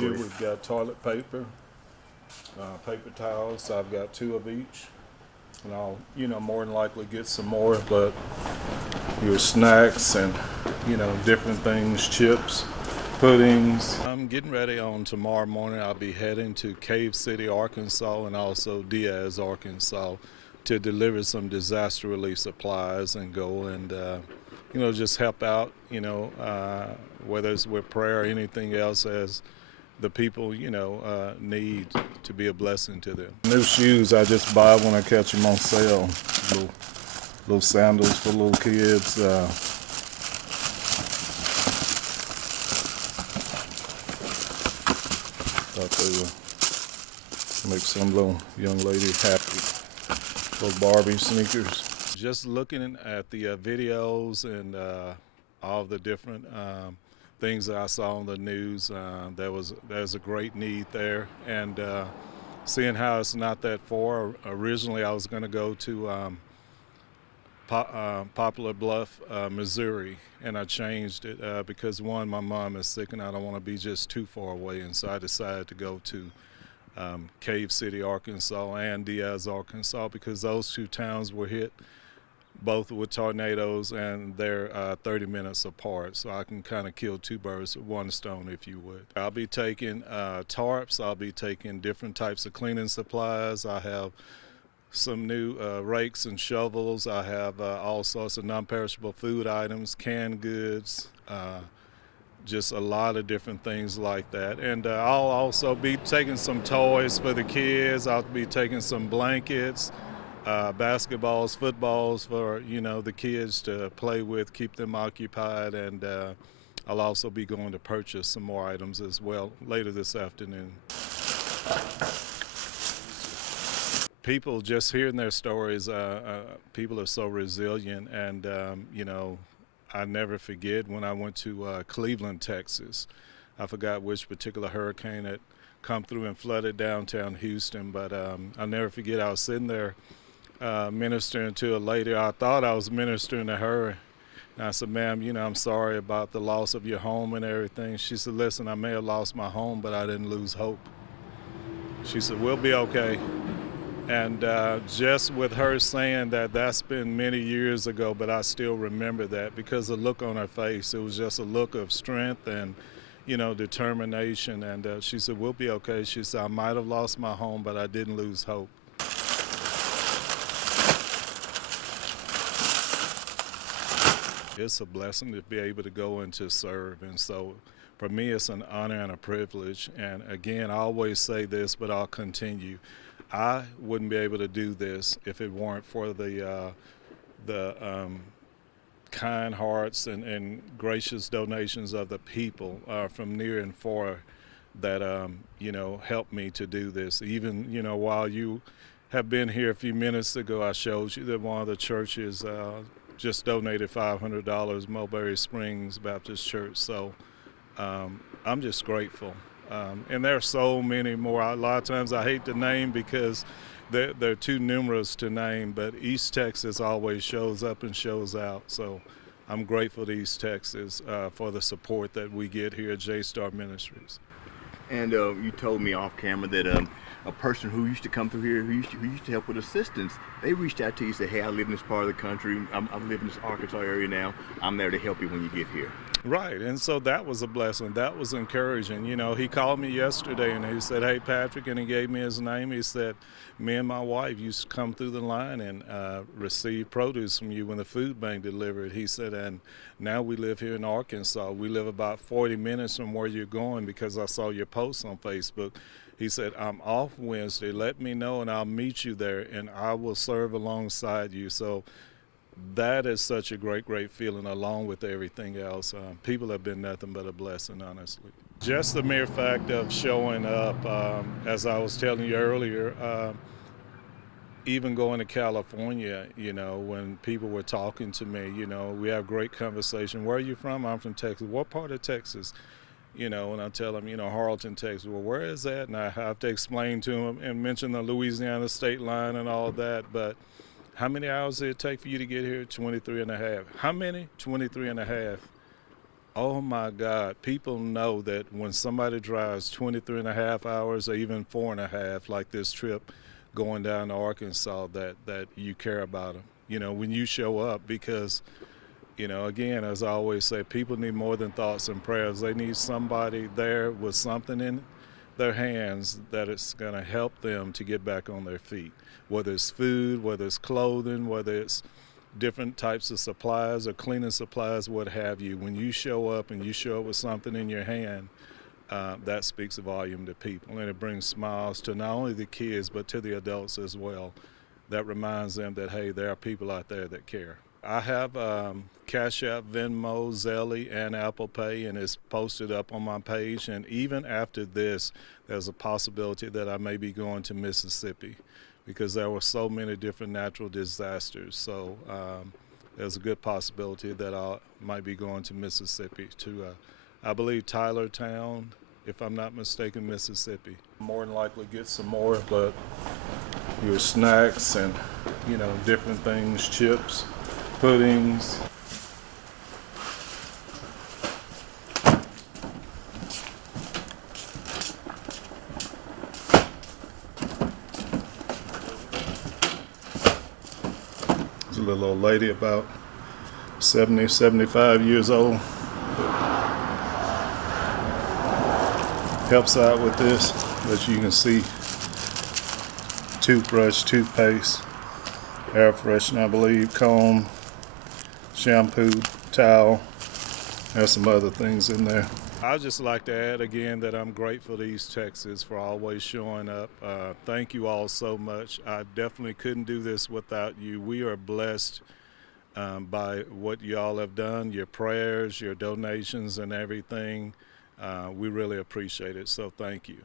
Here we've got toilet paper, paper towels. I've got 2 of each. And I'll, more than likely get some more, but your snacks and, different things, chips, puddings. I'm getting ready on tomorrow morning. I'll be heading to Cave City, Arkansas, and also Diaz, Arkansas, to deliver some disaster relief supplies and go and, just help out, whether it's with prayer or anything else as the people, need to be a blessing to them. New shoes I just buy when I catch them on sale. Little sandals for little kids. Thought they would make some little young lady happy. Little Barbie sneakers. Just looking at the videos and all the different things that I saw on the news, there's a great need there, and seeing how it's not that far. Originally I was going to go to Poplar Bluff, Missouri, and I changed it because one, my mom is sick and I don't want to be just too far away, and so I decided to go to Cave City, Arkansas and Diaz, Arkansas, because those 2 towns were hit both with tornadoes, and they're 30 minutes apart, so I can kind of kill 2 birds with 1 stone, if you would. I'll be taking tarps. I'll be taking different types of cleaning supplies. I have some new rakes and shovels. I have all sorts of non-perishable food items, canned goods, just a lot of different things like that. And I'll also be taking some toys for the kids. I'll be taking some blankets, basketballs, footballs for the kids to play with, keep them occupied, and I'll also be going to purchase some more items as well later this afternoon. People, just hearing their stories, people are so resilient, and I never forget when I went to Cleveland, Texas. I forgot which particular hurricane had come through and flooded downtown Houston, but I'll never forget, I was sitting there ministering to a lady. I thought I was ministering to her, and I said, "Ma'am, I'm sorry about the loss of your home and everything." She said, "Listen, I may have lost my home, but I didn't lose hope." She said, "We'll be okay." And just with her saying that, that's been many years ago, but I still remember that because the look on her face, it was just a look of strength and determination. And she said, "We'll be okay." She said, "I might have lost my home, but I didn't lose hope." It's a blessing to be able to go and to serve, and so for me it's an honor and a privilege. And again, I always say this, but I'll continue. I wouldn't be able to do this if it weren't for the kind hearts and gracious donations of the people from near and far that helped me to do this. Even while you have been here a few minutes ago, I showed you that one of the churches just donated $500, Mulberry Springs Baptist Church. So I'm just grateful. And there are so many more. A lot of times I hate to name because they're too numerous to name, but East Texas always shows up and shows out. So I'm grateful to East Texas for the support that we get here at J-Star Ministries. And you told me off camera that a person who used to come through here, who used to help with assistance, they reached out to you and said, "Hey, I live in this part of the country. I live in this Arkansas area now. I'm there to help you when you get here." Right, and so that was a blessing. That was encouraging. He called me yesterday and he said, "Hey, Patrick," and he gave me his name. He said, "Me and my wife used to come through the line and receive produce from you when the food bank delivered." He said, "And now we live here in Arkansas. We live about 40 minutes from where you're going because I saw your post on Facebook." He said, "I'm off Wednesday. Let me know and I'll meet you there and I will serve alongside you." So that is such a great feeling, along with everything else. People have been nothing but a blessing, honestly. Just the mere fact of showing up, as I was telling you earlier, even going to California, when people were talking to me, we have great conversation. "Where are you from?" "I'm from Texas." "What part of Texas?" And I tell them, Harlton, Texas. "Well, where is that?" And I have to explain to them and mention the Louisiana state line and all that. But how many hours did it take for you to get here? 23 and a half. How many? 23 and a half. Oh my God, people know that when somebody drives 23 and a half hours or even 4.5, like this trip going down to Arkansas, that you care about them. When you show up, because, again, as I always say, people need more than thoughts and prayers. They need somebody there with something in their hands that it's going to help them to get back on their feet, whether it's food, whether it's clothing, whether it's different types of supplies or cleaning supplies, what have you. When you show up and you show up with something in your hand, that speaks a volume to people, and it brings smiles to not only the kids but to the adults as well. That reminds them that, hey, there are people out there that care. I have Cash App, Venmo, Zelle, and Apple Pay, and it's posted up on my page. And even after this, there's a possibility that I may be going to Mississippi, because there were so many different natural disasters. So there's a good possibility that I might be going to Mississippi to, I believe, Tylertown, if I'm not mistaken, Mississippi. More than likely get some more, but your snacks and, different things, chips, puddings. There's a little old lady about 70, 75 years old. Helps out with this, as you can see. Toothbrush, toothpaste, air freshener, I believe, comb, shampoo, towel. There's some other things in there. I'd just like to add again that I'm grateful to East Texas for always showing up. Thank you all so much. I definitely couldn't do this without you. We are blessed by what y'all have done, your prayers, your donations, and everything. We really appreciate it, so thank you.